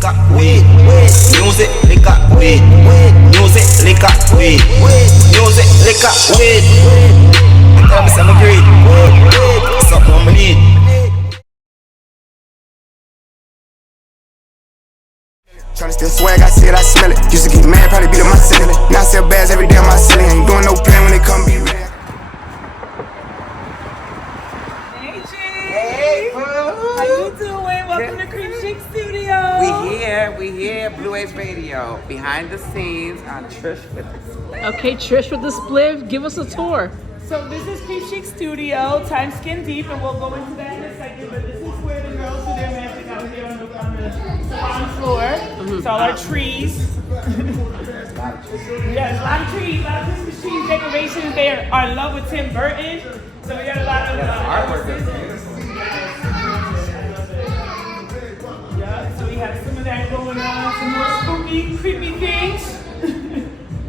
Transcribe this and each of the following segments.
liquor, weed, music, liquor, weed, music, liquor, weed, music, liquor, weed. Tell me some greed, something I need. Tryna steal swag, I see it, I smell it. Used to get mad, probably beat up my ceiling. Now I sell bags every day on my ceiling. Ain't doing no plan when they come be real. Hey, Sheek. Hey, boo. How you doing? Welcome to Sheek Studio. We here, Blue Ace Radio, behind the scenes on Trish with the Split. Okay, Trish with the split, give us a tour. So this is Sheek Studio, time skin deep, and we'll go into that in a second. But this is where the girls do their magic out here on the salon floor. It's all our trees. Yes, a lot of trees, a lot of Christmas trees, decorations. They are in love with Tim Burton, so we got a lot of artwork. Yeah, so we have some of that going on, some more spooky, creepy things.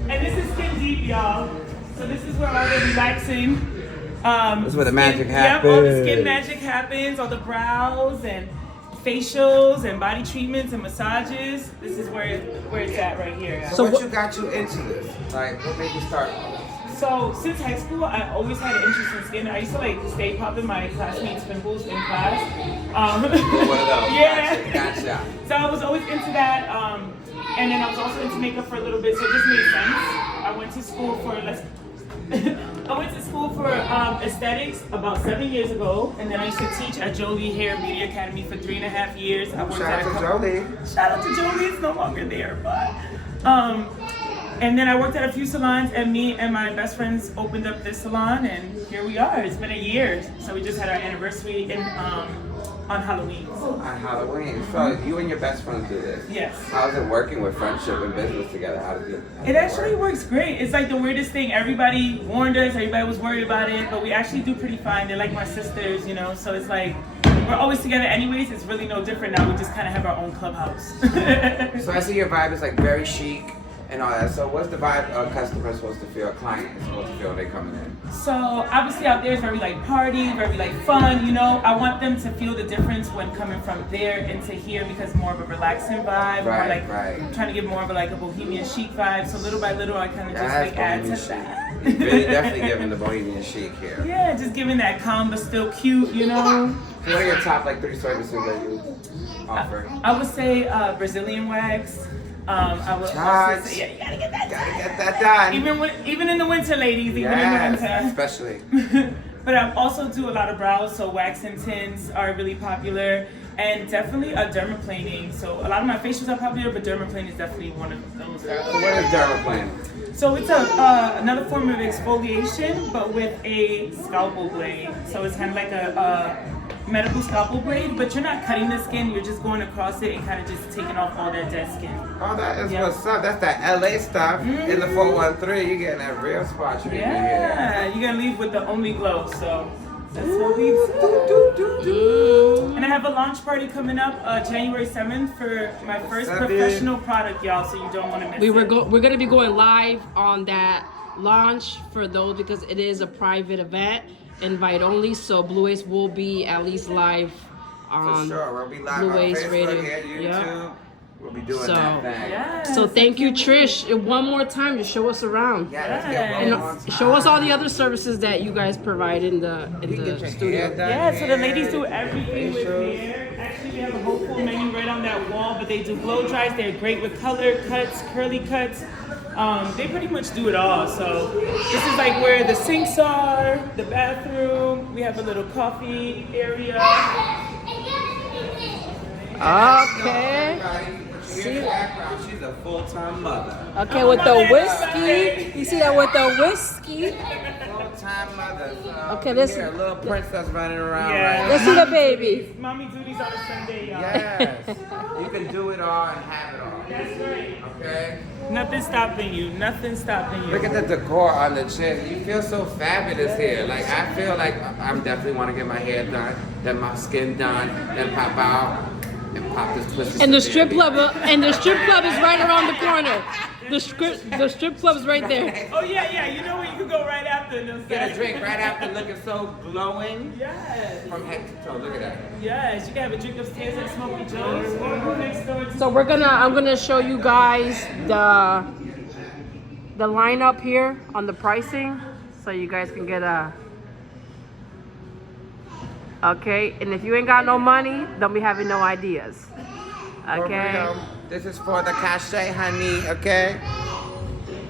And this is skin deep, y'all. So this is where all the relaxing. This is where the magic happens. Yep, all the skin magic happens, all the brows and facials and body treatments and massages. This is where it's at right here. So what got you into this? Like, what made you start? So since high school, I always had an interest in skin. I used to like stay popping my classmates' pimples in class. One of those. Yeah. Gotcha. So I was always into that. And then I was also into makeup for a little bit, so it just made sense. I went to school for aesthetics about 7 years ago, and then I used to teach at Jolie Hair Beauty Academy for 3.5 years. Shout out to Jolie. Shout out to Jolie. It's no longer there, but and then I worked at a few salons, and me and my best friends opened up this salon, and here we are. It's been a year, so we just had our anniversary on Halloween. On Halloween. So you and your best friends do this? Yes. How's it working with friendship and business together? How does it actually works great. It's like the weirdest thing. Everybody warned us, everybody was worried about it, but we actually do pretty fine. They're like my sisters, you know, so it's like we're always together anyways. It's really no different now. We just kind of have our own clubhouse. So I see your vibe is like very chic and all that. So what's the vibe a customer is supposed to feel, a client is supposed to feel when they coming in? So obviously out there is very like party, very like fun, you know. I want them to feel the difference when coming from there into here because more of a relaxing vibe. Right, I'm trying to give more of a like a bohemian chic vibe. So little by little I kind of just like add to that. Really definitely giving the bohemian chic here. Yeah, just giving that calm but still cute, you know. So what are your top like 3 services that you offer? I would say Brazilian wax. I would also say, yeah, you gotta get that done. Gotta get that done. Even in the winter, ladies, even in the winter. Especially. But I also do a lot of brows, so wax and tints are really popular. And definitely a dermaplaning. So a lot of my facials are popular, but dermaplaning is definitely one of those. So what is dermaplaning? So it's another form of exfoliation, but with a scalpel blade. So it's kind of like a medical scalpel blade, but you're not cutting the skin, you're just going across it and kind of just taking off all that dead skin. Oh, that is what's up. That's that LA stuff. In the 413, you're getting that real spot treatment here. Yeah, you're gonna leave with the only glow, so that's what we do. And I have a launch party coming up January 7th for my first professional product, y'all, so you don't want to miss it. We're gonna be going live on that launch for those because it is a private event. Invite only, so Blue Ace will be at least live on For sure, we'll be live Blue on Ace Facebook Radio. and YouTube. Yep. We'll be doing So, that thing. Yes, So thank you, Trish. One more time to show us around. Yeah, let's get And one more time. show us all the other services that you guys provide in the studio. Yeah, so the ladies do everything with hair. Actually, we have a whole full menu right on that wall, but they do blow dries. They're great with color cuts, curly cuts. They pretty much do it all. So this is like where the sinks are, the bathroom. We have a little coffee area. Okay. She's a full-time mother. Okay, with the whiskey. You see that with the whiskey? Full-time mother. So Okay, this- a little princess running around. Yeah. Right Let's see the baby. Mommy duties on a Sunday, y'all. Yes. You can do it all and have it all. That's right. Okay? Nothing stopping you. Nothing stopping you. Look at the decor on the chair. You feel so fabulous here. Like, I feel like I definitely want to get my hair done, then my skin done, then pop out and pop this pussy. And the strip club is right around the corner. The strip club is right there. Oh yeah, you know where you can go right after this. Get a drink right after looking so glowing Yes. from head to toe. Look at that. Yes, you can have a drink upstairs at Smoky Joe's or go next door to So I'm gonna show you guys the lineup here on the pricing, so you guys can get a. Okay, and if you ain't got no money, don't be having no ideas. Okay. This is for the cachet, honey. Okay.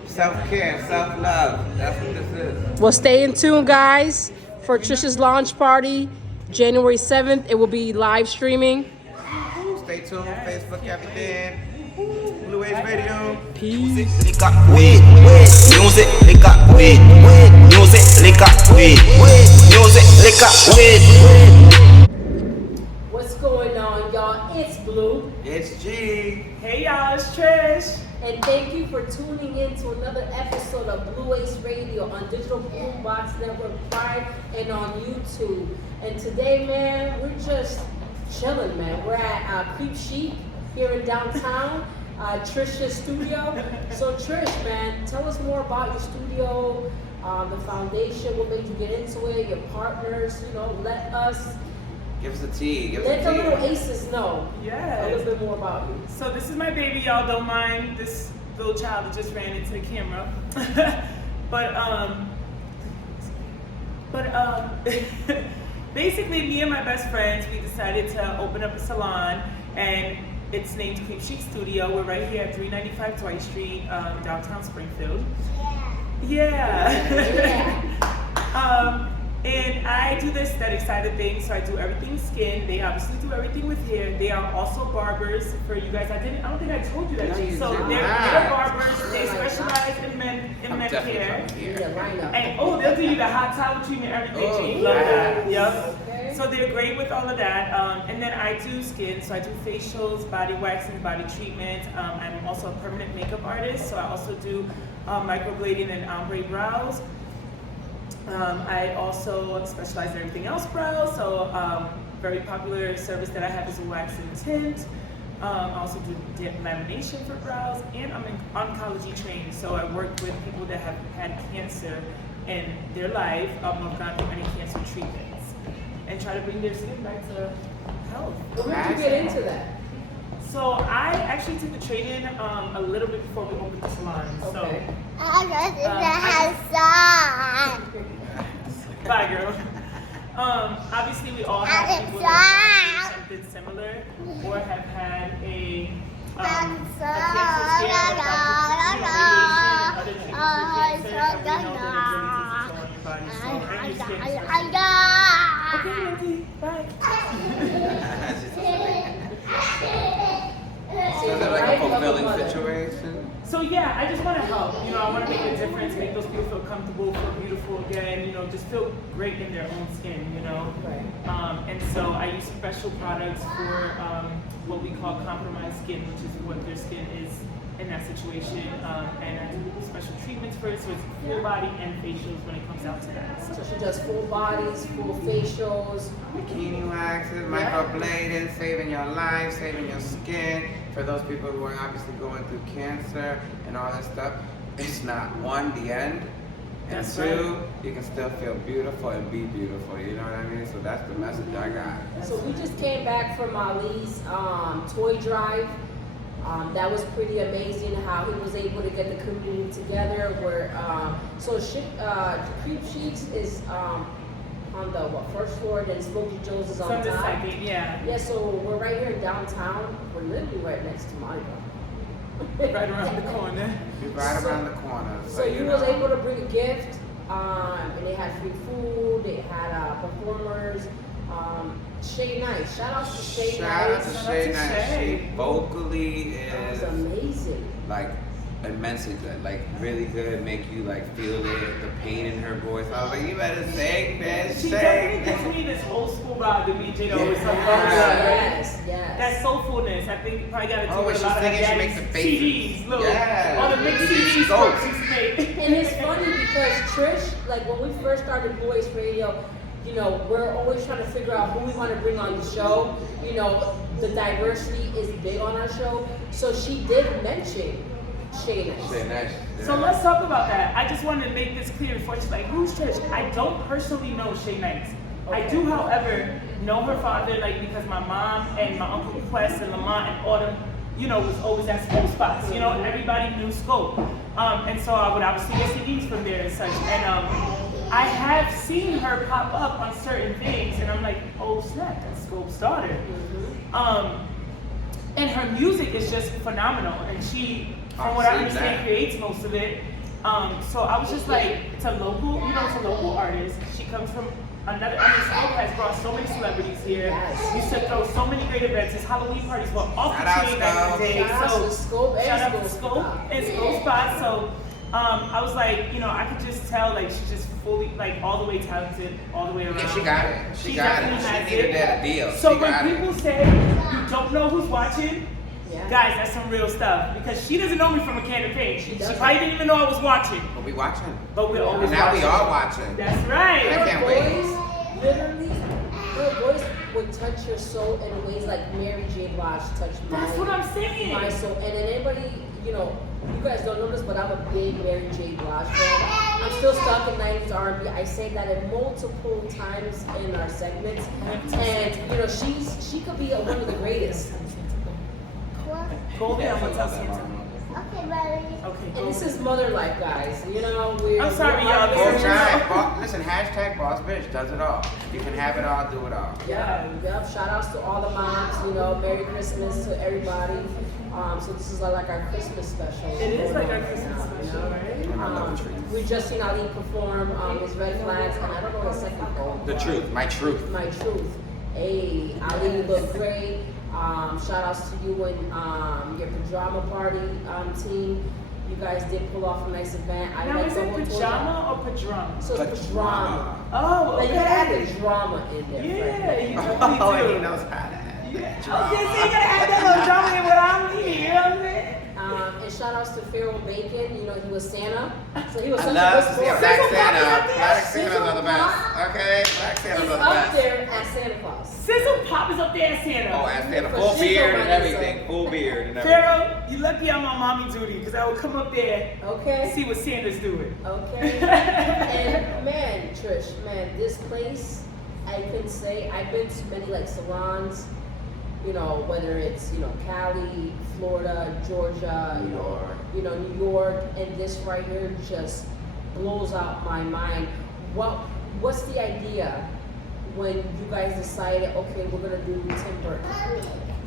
Self-care, self-love. That's what this is. Well, stay in tune, guys, for Trisha's launch party, January 7th. It will be live streaming. Stay tuned. Facebook, everything. Blue Age Radio. Music, liquor, weed. Music, liquor, weed. Music, liquor, weed. Music, liquor, weed. What's going on, y'all? It's Blue. It's G. Hey y'all, it's Trish. And thank you for tuning in to another episode of Blue Ace Radio on Digital Boombox Network Pride and on YouTube. And today, man, we're just chilling, man. We're at Sheek here in downtown, Trisha's studio. So Trish, man, tell us more about your studio, the foundation, what made you get into it, your partners, let us... Give us a tea. Let the little aces know Yes. a little bit more about you. So this is my baby, y'all. Don't mind this little child that just ran into the camera. Basically, me and my best friends, we decided to open up a salon, and it's named Sheek Studio. We're right here at 395 Dwight Street, downtown Springfield. Yeah. And I do the aesthetic side of things, so I do everything skin. They obviously do everything with hair. They are also barbers for you guys. I don't think I told you that. No, you So did they're not. barbers. They specialize in men hair. The lineup. And they'll do you the hot towel treatment, everything. Oh, She love that. yes. Yep. So they're great with all of that. And then I do skin, so I do facials, body waxing, body treatment. I'm also a permanent makeup artist, so I also do microblading and ombre brows. I also specialize in everything else brows, so very popular service that I have is a wax and tint. I also do lamination for brows, and I'm oncology trained, so I work with people that have had cancer in their life, have gone through any cancer treatments, and try to bring their skin back to health. When did you get into that? So I actually took the training a little bit before we opened the salon. Okay. Bye, girl. Obviously, we all have people that do something similar or have had a cancer scare, like other treatments for cancer, and we know that it really takes a toll on your body. So, and your skin. Okay, Lindsay, bye. So is it like a fulfilling situation? So yeah, I just want to help. I want to make a difference, make those people feel comfortable, feel beautiful again. Just feel great in their own skin. Right. And so I use special products for what we call compromised skin, which is what their skin is in that situation. And I do special treatments for it, so it's full body and facials when it comes out to that. So she does full bodies, full facials. Bikini waxes, microblading, saving your life, saving your skin. For those people who are obviously going through cancer and all that stuff, it's not one, the end. And That's two, right. you can still feel beautiful and be beautiful. You know what I mean? So that's the message I got. So we just came back from Ali's toy drive. That was pretty amazing how he was able to get the community together. Sheek is on the first floor, then Smokey Joe's is on So top. second, yeah. Yeah, so we're right here downtown. We're literally right next to Mario. Right around the corner. You're right around the corner. So you was able to bring a gift, and they had free food. They had performers. Shay Nice. Shout out to Shay Shout out Nice. to Shay to Nice. Shay. She vocally That was is amazing. like immensely good, like really good, make you like feel it, the pain in her voice. I was like, you better sing, man, She sing. definitely gives me this old school vibe that me Jada always talks about. Yes, yes. That soulfulness, I think you probably got to do Oh, when with a she's lot of singing, she daddy's makes the faces. CDs, look, Yeah. all the mixed She CDs goes. she's made. And it's funny because Trish, like when we first started Blue Ace Radio, we're always trying to figure out who we want to bring on the show. The diversity is big on our show. So she did mention Shay Nice. Shay Nice. So let's talk about that. I just wanted to make this clear before she's like, who's Trish? I don't personally know Shay Nice. I do, however, know her father, because my mom and my uncle Quest and Lamont and Autumn, was always at Scope spots. Everybody knew Scope. And so I would obviously get CDs from there and such. And I have seen her pop up on certain things, and I'm like, oh snap, that's Scope's daughter. And her music is just phenomenal, and she, from what I understand, creates most of it. So I was just like, it's a local artist. She comes from another, Scope has brought so many celebrities here. Yes. Used to throw so many great events. His Halloween parties were off the chain back in the day. Shout out to Scope and Scope and Scope spots. So I was like, I could just tell, like, she's just fully, like, all the way talented, all the way around. Yeah, she got it. She got it. She needed that deal. So when people say you don't know who's watching, guys, that's some real stuff. Because she doesn't know me from a can of paint. She probably didn't even know I was watching. But we watching. But we're always and now watching. we are watching. That's right. I can't wait. Literally, her voice would touch your soul in ways like Mary J. Blige touched mine. That's what I'm saying. My soul. And then anybody, you guys don't know this, but I'm a big Mary J. Blige fan. I'm still stuck in 90s R&B. I say that in multiple times in our segments. And, she could be one of the greatest. Go there, I'm gonna tell Santa. Okay, buddy. Okay, And this is mother life, guys. We're. I'm sorry, y'all. Listen, hashtag boss bitch does it all. You can have it all, do it all. Yep. Shout outs to all the moms. Merry Christmas to everybody. So this is like our Christmas special. It is like our Christmas special, right? We just seen Ali perform his Red Flags, and I don't know the second poem. The truth, my truth. My truth. Hey, Ali, you look great. Shout outs to you and your pajama party team. You guys did pull off a nice event. Now, is it pajama or pajama? So it's pajama. Oh, okay. But you add the drama in there. Yeah, you definitely do. Oh, he knows how to add Okay, so you gotta add that little drama in what I'm here, you know what I'm saying? And shout outs to Pharaoh Bacon. He was Santa. So he was I such love a to good see a sport. Black Sizzle Santa. Pop is up there. Black Santa's Sizzle are the best. Okay? Black Santa's He's are the up best. there as Santa Claus. Sizzle Pop is up there at Santa. Oh, as Santa. For Full Shizzle beard and money, everything. so. Full beard and everything. Pharaoh, you lucky I'm on mommy duty, because I will come up there Okay. see what Santa's doing. Okay. And man, Trish, this place, I can say I've been to many salons, whether it's, Cali, Florida, Georgia, New York, and this right here just blows out my mind. What's the idea when you guys decided, okay, we're gonna do Tim Burton?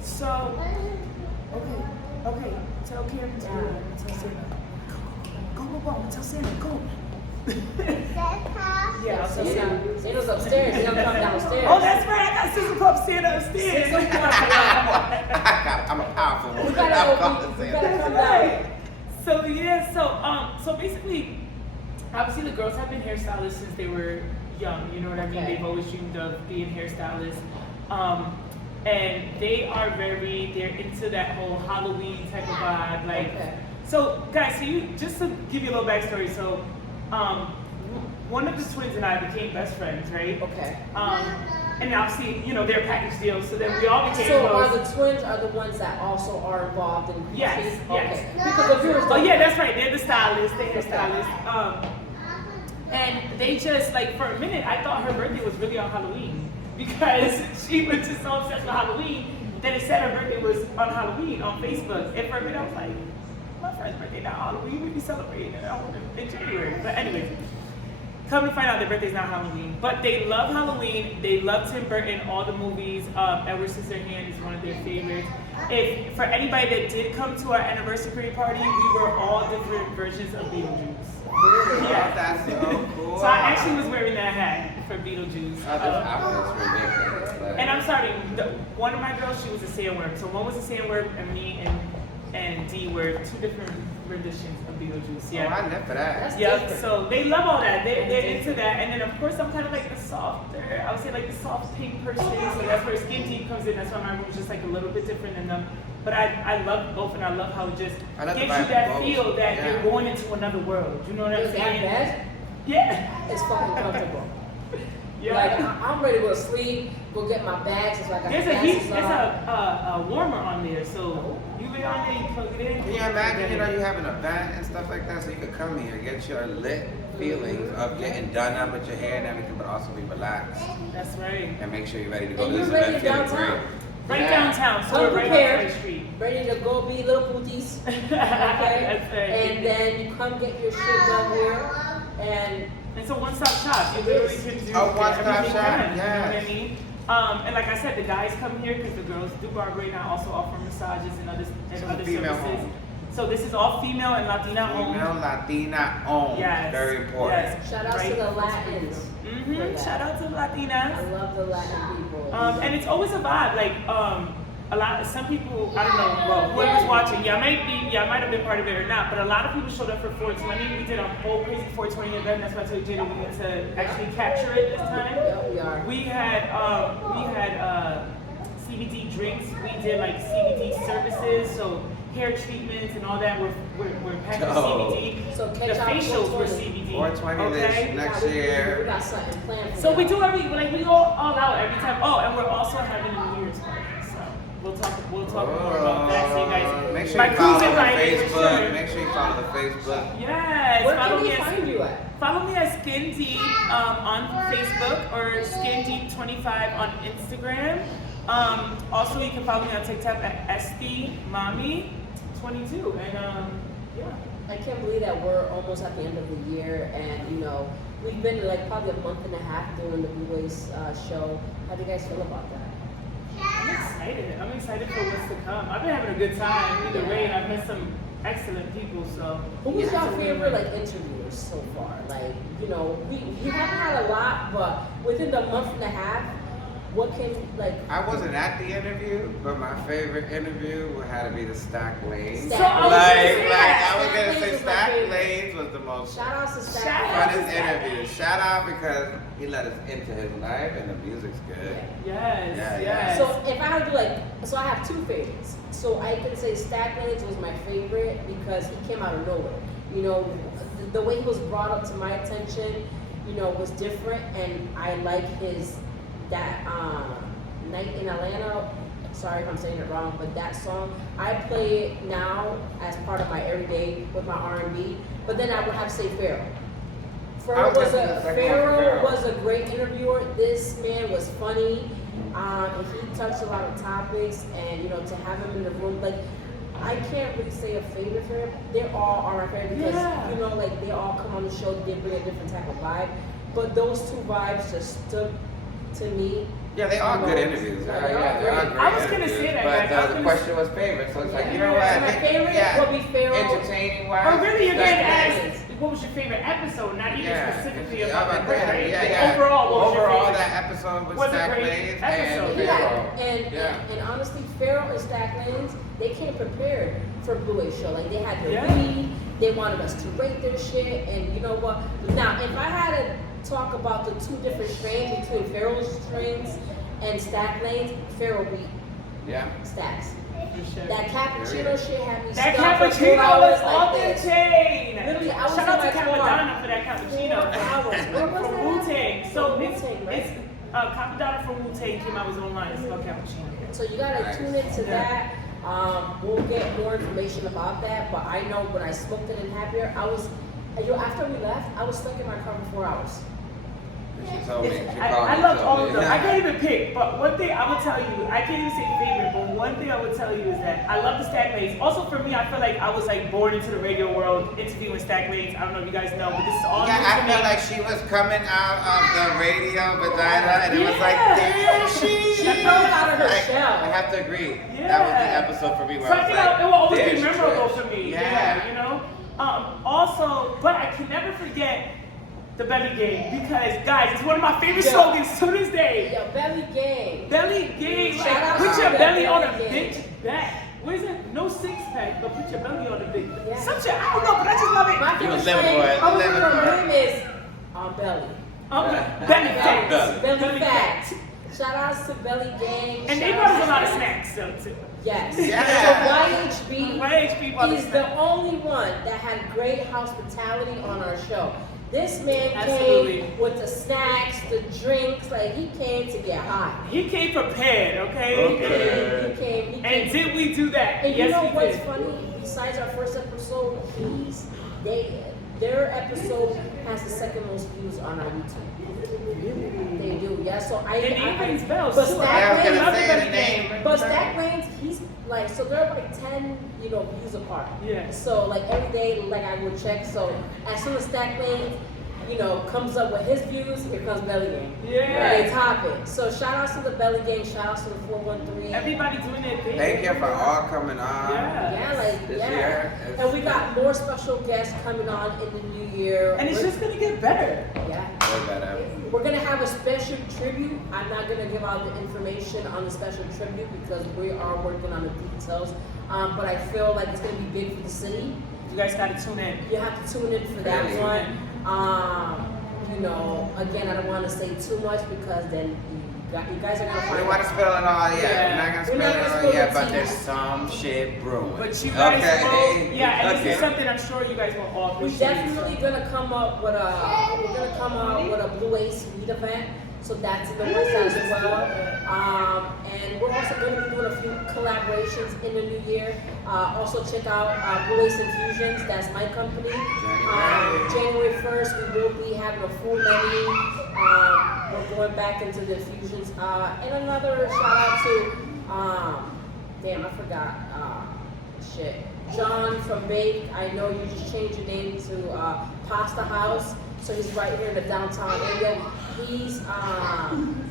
So, okay, tell Karen to go. Tell Santa. Go, tell Santa, go. Yeah, I'll tell Santa. Santa's upstairs, he'll come downstairs. Oh, that's right, I got Sizzle Pop Santa upstairs. Sizzle Pop, yeah. I'm a powerful woman. We gotta come down. So basically, obviously the girls have been hairstylists since they were young, you know what I mean? Okay. They've always dreamed of being hairstylists. And they're into that whole Halloween type of vibe. Okay. So guys, just to give you a little backstory, so one of the twins and I became best friends, right? Okay. And obviously, they're package deals, so then we all became So close. are the twins the ones that also are involved in Yes, Okay. yes. Because the viewers Oh yeah, that's right. They're the stylists. They're hairstylists. And they just for a minute, I thought her birthday was really on Halloween because she was just so obsessed with Halloween. Then it said her birthday was on Halloween on Facebook. And for a minute, I was like, my first birthday not Halloween. We be celebrating it in January. But anyways, come to find out their birthday's not Halloween. But they love Halloween. They love Tim Burton, all the movies. Edward Scissorhands is one of their favorites. For anybody that did come to our anniversary party, we were all different versions of Beetlejuice. Yeah, that's so cool. So I actually was wearing that hat for Beetlejuice. That's ridiculous. And I'm sorry, one of my girls, she was a sandworm. So one was a sandworm, and me and Dee were two different renditions of Beetlejuice. Yeah. Oh, I live for that. That's Yep, different. so they love all that. They're into that. And then, of course, I'm kind of like the softer, I would say like the soft pink person. So that's where Skin Deep comes in. That's why my room's just a little bit different than them. But I love both, and I love how it just gives you that feel that you're going into another world. You know what I'm Is that saying? bad? Yeah. It's fucking comfortable. Yeah. I'm ready to go to sleep, go get my bags. It's like There's a warmer on there, so you lay on there, you plug it in. Can you imagine, you have an event and stuff like that, so you could come here, get your lit feelings of getting done up with your hair and everything, but also be relaxed That's right. and make sure you're ready to go And to this you're ready event feeling downtown. great. Right downtown, so Come we're right prepared. on the street. Ready to go be little booties. Okay? That's right. And then you come get your shit done here. And It's a one-stop shop. You literally can do A one-stop everything shop, done, you know what I yes. mean? And like I said, the guys come here because the girls do barbering. I also offer massages and other female services. owned. So this is all female and Latina owned. Female Latina owned. Yes. Very important. Yes. shout out to the Latins. Mm-hmm. Shout out to the Latinas. I love the Latin people. And it's always a vibe. Like some people, I don't know, well, whoever's watching, I might have been part of it or not, but a lot of people showed up for 420. We did a whole crazy 420 event. That's why I told you, Jada, we need to actually capture it this time. Yeah, we are. We had CBD drinks. We did like CBD services, so hair treatments and all that were packed with CBD. So The catch out facials were 420. CBD. 420 okay? this next We year. got something planned for So we y'all. do we go all out every time. Oh, and we're also having a New Year's party. So we'll talk more about that. So you guys, Make sure my you follow crew's the invited for Facebook. sure. Make sure you follow the Facebook. Yes. Where follow can me we at- find you at? Follow me at Skin Deep on Facebook or Skin Deep 25 on Instagram. Also, you can follow me on TikTok at SDMommy22. And yeah. I can't believe that we're almost at the end of the year, and you know, we've been like probably a month and a half doing the Blue Ways show. How do you guys feel about that? I'm excited for what's to come. I've been having a good time either way, and I've met some excellent people. So Who was yeah, your so favorite like interviewers so far? Like, you know, we haven't had a lot, but within the month and a half, what can like I wasn't at the interview, but my favorite interview had to be the Stack Lanes. Stack So I was gonna say I was Stack gonna Lanes say was my Stack favorite. Lanes was the most shout outs to Shout Stack out. Lanes. funnest interview. Shout out because he let us into his life and the music's good. yes, Yeah, yes. So if I had to like, so I have two favorites. So I can say Stack Lanes was my favorite because he came out of nowhere. You know, the way he was brought up to my attention, you know, was different, and I like that Night in Atlanta. Sorry if I'm saying it wrong, but that song I play it now as part of my everyday with my R&B. But then I would have to say Pharoah. Pharoah was a great interviewer. This man was funny. And he touched a lot of topics, and you know, to have him in the room, like I can't really say a favorite for him. They all are my favorite because you know, like they all come on the show, they bring a different type of vibe. But those two vibes just stuck to me. Yeah, they are good interviews. Yeah, Yeah, they are great I was gonna interviews, say that, but guys. I was the gonna question was favorite, so it's like, you know Yeah. what? My favorite would be Pharoah. Entertaining wise. Oh, really? You're Stack getting Lanes. asked what was your favorite episode, not even specifically about the that. right? Yeah. Overall, what was your Overall, favorite? that episode with Was a Stack great Lanes episode. and Yeah, Pharoah. and honestly, Pharoah and Stack Lanes, they came prepared for Blue Wave Show. Like they had their Yeah. weed, they wanted us to rate their shit, and you know what? Now, if I had to talk about the two different strains between Pharoah's strains and Stack Lanes, Pharoah beat Yeah. Stacks. For sure. That cappuccino shit had me That stuck for 4 cappuccino was hours off like the this. chain. Literally, I was Shout in out to my car. Capadonna for that cappuccino. 4 hours. What was From that? Wu-Tang. So From it's Wu-Tang, right? Capadonna from Wu-Tang came out, was online. It's called cappuccino. So you gotta Nice. tune into Yeah. that. We'll get more information about that. But I know when I smoked it in Happier, after we left, I was stuck in my car for 4 hours. She told me. She called I me, loved told all me. of them. I can't even pick, but one thing I would tell you, I can't even say favorite, but one thing I would tell you is that I love the Stack Lanes. Also for me, I feel like I was like born into the radio world, interviewing Stack Lanes. I don't know if you guys know, but this is all Yeah, new I to felt me. like she was coming out of the radio vagina, and it was like, damn, She broke out of her shell. I have to agree. Yeah. That was the episode for me where So I I was think like, it will always be there's memorable Trish. for me. Yeah. You know. Also, but I can never forget the belly game because guys, it's one of my favorite Yeah. slogans to this day. Yo, belly gang. Belly game, Shout like out put to your that belly on a belly game. bitch back. What is it? No six pack, but put your belly on a big. Yeah. Some shit. I don't know, but I just love it. My You favorite was living saying for it, from living for him is belly. Belly fat. Belly Belly fat. fat. Shout outs to Belly Gang. And they Shout brought us outs a lot of to- snacks though too. Yes. Yeah. So YHB, YHB brought us he's the snacks. only one that had great hospitality on our show. This man Absolutely. came with the snacks, the drinks, like he came to get high. He came prepared, okay? He came. And did we do that? And yes, you know we what's did. funny? Besides our first episode, their episode has the second most views on our YouTube. They do, yeah. So And it rings bells but too. Stack Reigns, gonna say the name. but Stack Reigns, he's like, so they're like 10, views apart. Yeah. So like every day, like I would check. So as soon as Stack Reigns, comes up with his views, here comes Belly Gang. Yeah. They top it. So shout outs to the Belly Gang, shout outs to the 413. Everybody doing their thing. Thank you for all coming on. This year. And we got more special guests coming on in the new year. And it's just gonna get better. Yeah. Way better. We're gonna have a special tribute. I'm not gonna give out the information on the special tribute because we are working on the details. But I feel like it's gonna be big for the city. You guys gotta tune in. You have to tune in for that Really? one. Again, I don't want to say too much because then you guys are gonna We find don't want to spill it all yet. Yeah. We're not gonna We're spill not it gonna all spill yet, the but tea. there's some shit brewing. But you guys okay. will, and this Okay. is something I'm sure you guys will all We're appreciate. definitely gonna come up with a Blue Ace Meet event. So that's in the west side as well. And we're also going to be doing a few collaborations in the new year. Also check out Blue Ace Infusions. That's my company. January 1st, we will be having a full menu. We're going back into the infusions. And another shout out to, I forgot. John from Bake. I know you just changed your name to Pasta House. So he's right here in the downtown area. He's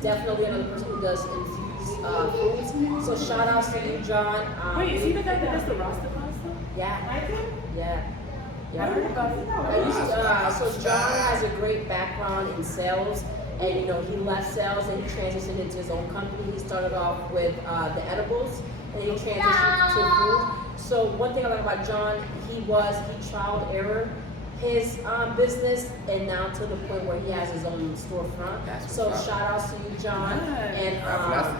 definitely another person who does infused foods. So shout outs to you, John. Wait, is he the guy that does the Rasta pasta? Yeah. Yeah. I heard about it. So John has a great background in sales, and he left sales and he transitioned into his own company. He started off with the edibles, and he transitioned to food. So one thing I like about John, he trial and error his business, and now to the point where he has his own storefront. So shout outs to you, John, and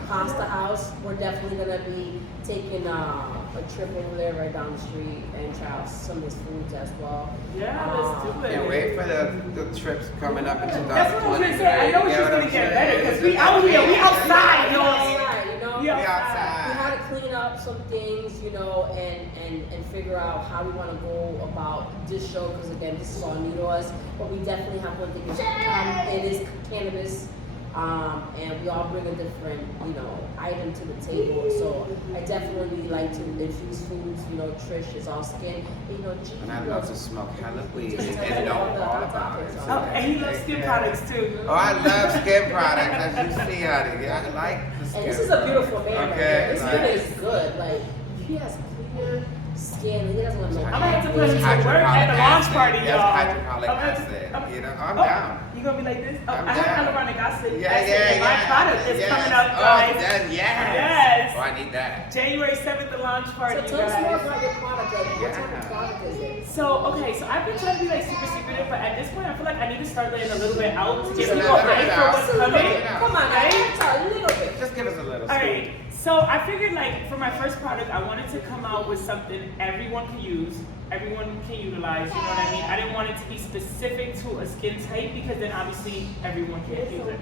Pasta House. We're definitely gonna be taking a trip over there right down the street and try out some of his foods as well. Yeah, let's do it. Can't wait for the trips coming up in 2020. That's what I was gonna say. I know it's just gonna get better because we out here, we outside, y'all. We We outside. We had to clean up some things, and figure out how we want to go about this show, because again, this is all new to us. But we definitely have one thing. It is cannabis, and we all bring a different, item to the table. So I definitely like to infuse foods. Trish is all skin. And I love to smoke hella weed Just and tell me know all the all hot about it. topics. Oh, and he loves skin products too. Oh, I love skin products, as you see, honey. I like the skin. And this is a beautiful man. Right Okay, here. This like- man is good. Like he has clear skin. He doesn't want no. I'm gonna have to put him to Hydrochloric work at the launch acid. party, Yes, y'all. hydrochloric I'm gonna have to- acid. I'm- I'm down. You gonna be like this? Oh, I'm I have down. hyaluronic acid. Yeah. My product is Yes. coming up, Oh, guys. yes. Yes. Oh, I need that. January 7th, the launch party, So you tell us more guys. about your product. Like, what type of product is it? So I've been trying to be like super secretive, but at this point, I feel like I need to start letting a little bit out to get Just a people little bit hyped for out. what's Just a little coming. bit out. Come on, guys. Tell a little bit. Just give us a little. All right. So I figured like for my first product, I wanted to come out with something everyone can use, everyone can utilize, you know what I mean? I didn't want it to be specific to a skin type because then obviously everyone can't use it.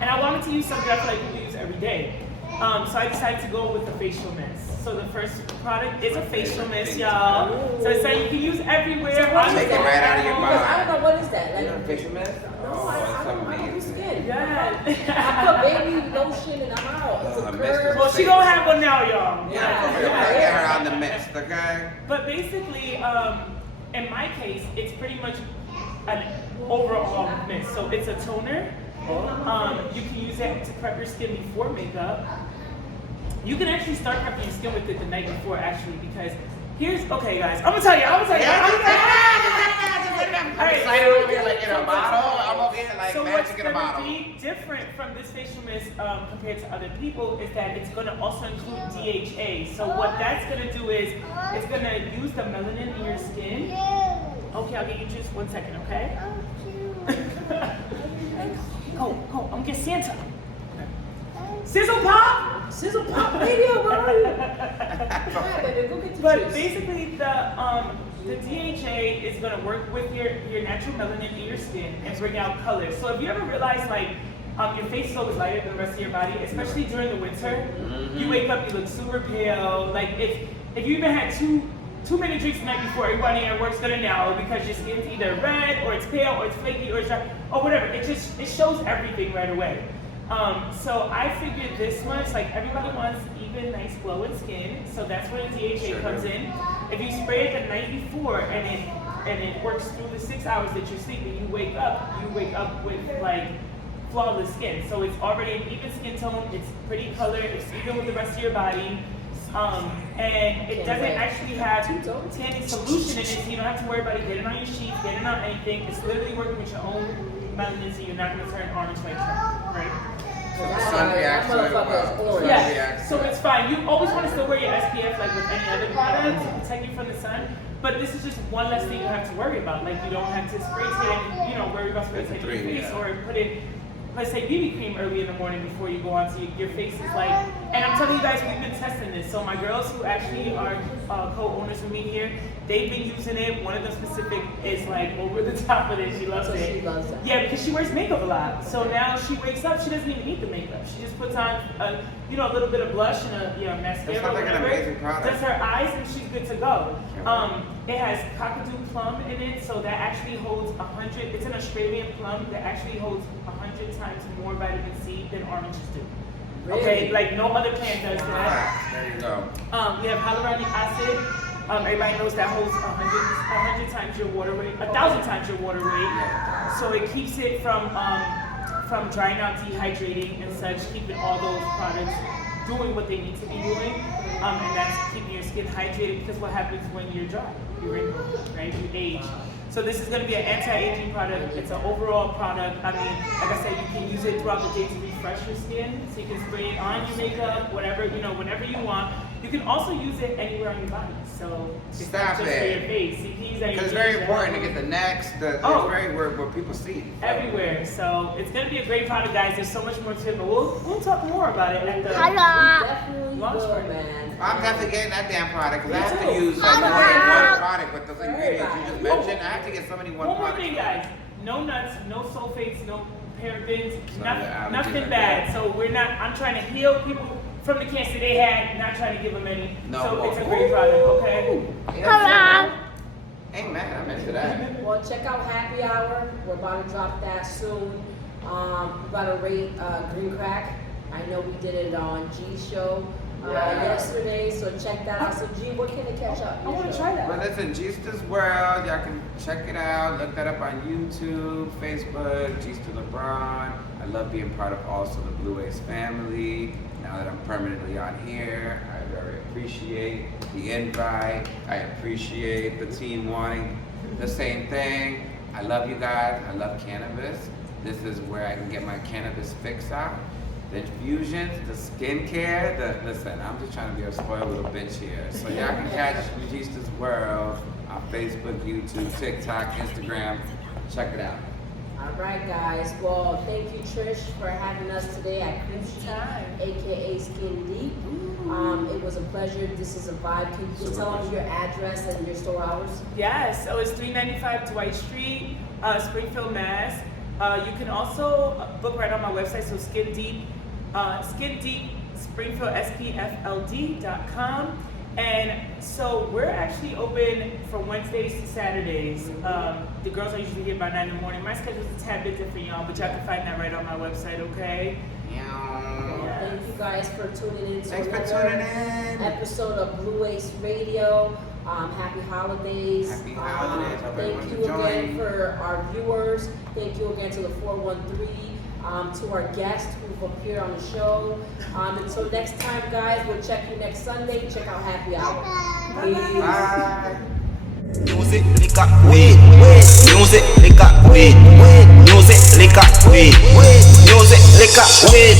And I wanted to use something I feel like people use every day. So I decided to go with the facial mist. So the first product is a facial mist, y'all. So it's something you can use everywhere. So what on is Take it your right out of your phone. Because mouth. I don't know what is that. You know Like, facial mist? no, I don't do skin. Yeah. I put baby lotion and I'm out. It's a Oh, curve. Well, she gonna have one now, y'all. Yeah, we'll get her on the mist, okay? But basically, in my case, it's pretty much an overall mist. So it's a toner. You can use it to prep your skin before makeup. You can actually start prepping your skin with it the night before, actually, because okay, guys, I'm gonna tell you. I'm excited over here like in a bottle. I'm over here like So what's magic in a gonna bottle. be different from this facial mist compared to other people is that it's gonna also include DHA. So what that's gonna do is it's gonna use the melanin in your skin. Okay, I'll get you juice 1 second, okay? Go, I'm gonna get Santa. Sizzle pop! Sizzle pop radio, where are you? Yeah, baby, go get the But juice. basically the DHA is gonna work with your natural melanin in your skin and bring out color. So if you ever realize like your face is always lighter than the rest of your body, especially during the winter, you wake up, you look super pale. Like if you even had 2 too many drinks the night before, everybody at work's gonna know because your skin's either red or it's pale or it's flaky or it's dry or whatever. It shows everything right away. So I figured this much, like everybody wants even, nice glowing skin, so that's where the DHA comes in. If you spray it the night before and it works through the 6 hours that you're sleeping, you wake up with like flawless skin. So it's already an even skin tone, it's pretty color, it's even with the rest of your body. And it doesn't actually have tanning solution in it, so you don't have to worry about it getting on your sheets, getting on anything. It's literally working with your own melanin, so you're not going to turn orange like Trump, right? So the sun reacts to it well. Yeah, so it's fine. You always want to still wear your SPF like with any other product to protect you from the sun. But this is just one less thing you have to worry about. Like you don't have to spray tan, worry about spray tan in your face or put in, let's say, BB cream early in the morning before you go on, so your face is like, and I'm telling you guys, we've been testing this. So my girls who actually are co-owners with me here, they've been using it. One of them specific is like over the top of it. She loves it. She loves it. Yeah, because she wears makeup a lot. So now she wakes up, she doesn't even need the makeup. She just puts on a little bit of blush and a mascara or whatever. Does her eyes and she's good to go. It has cockatoo plum in it, so that actually holds 100. It's an Australian plum that actually holds 100 times more vitamin C than oranges do. Really? Okay, like no other plant does that. There you go. We have hyaluronic acid. Everybody knows that holds 100 times your water weight, 1,000 times your water weight. So it keeps it from drying out, dehydrating, and such, keeping all those products doing what they need to be doing. And that's keeping your skin hydrated, because what happens when you're dry? You wrinkle, right? You age. So this is going to be an anti-aging product. It's an overall product. I mean, like I said, you can use it throughout the day to refresh your skin. So you can spray it on your makeup, whatever, whenever you want. You can also use it anywhere on your body. So it's not just for your face. You can use that. Because it's very important to get the necks, it's very where people see. Everywhere. So it's going to be a great product, guys. There's so much more to it, but we'll talk more about it at the launch party. I'm definitely getting that damn product because I have to use like more than one product with those ingredients you just mentioned. I have to get so many one more products. thing, guys. No nuts, no sulfates, no parabens, nothing bad. So I'm trying to heal people from the cancer they had, not trying to give them any. So it's a great product, okay? Hello. Amen. I'm into that. Well, check out Happy Hour. We're about to drop that soon. We're about to rate Green Crack. I know we did it on G's show yesterday, so check that out. So G, what can they catch up? I want to try that. Well, listen, G's World. Y'all can check it out. Look that up on YouTube, Facebook, G's to LeBron. I love being part of also the Blue Ace family. Now that I'm permanently on here, I very appreciate the invite. I appreciate the team wanting the same thing. I love you guys. I love cannabis. This is where I can get my cannabis fix out. The infusions, the skincare, listen, I'm just trying to be a spoiled little bitch here. So y'all can catch Regista's World on Facebook, YouTube, TikTok, Instagram. Check it out. All right, guys. Well, thank you, Trish, for having us today at Cream aka Skin Deep. It was a pleasure. This is a vibe. Can you just tell them your address and your store hours? Yes, so it's 395 Dwight Street, Springfield, Mass. You can also book right on my website, so Skin Deep Springfield, SPFLD.com. And so we're actually open from Wednesdays to Saturdays. The girls are usually here by 9 in the morning. My schedule's a tad bit different, y'all, but y'all can find that right on my website, okay? Thank you guys for tuning in to another episode of Blue Ace Radio. Happy holidays. Happy holidays. Thank you again for our viewers. Thank you again to the 413. To our guests who've appeared on the show. Until next time, guys, we'll check you next Sunday. Check out Happy Hour. Bye. Music, liquor, weed. Music, liquor, weed. Music, liquor, weed. Music, liquor, weed.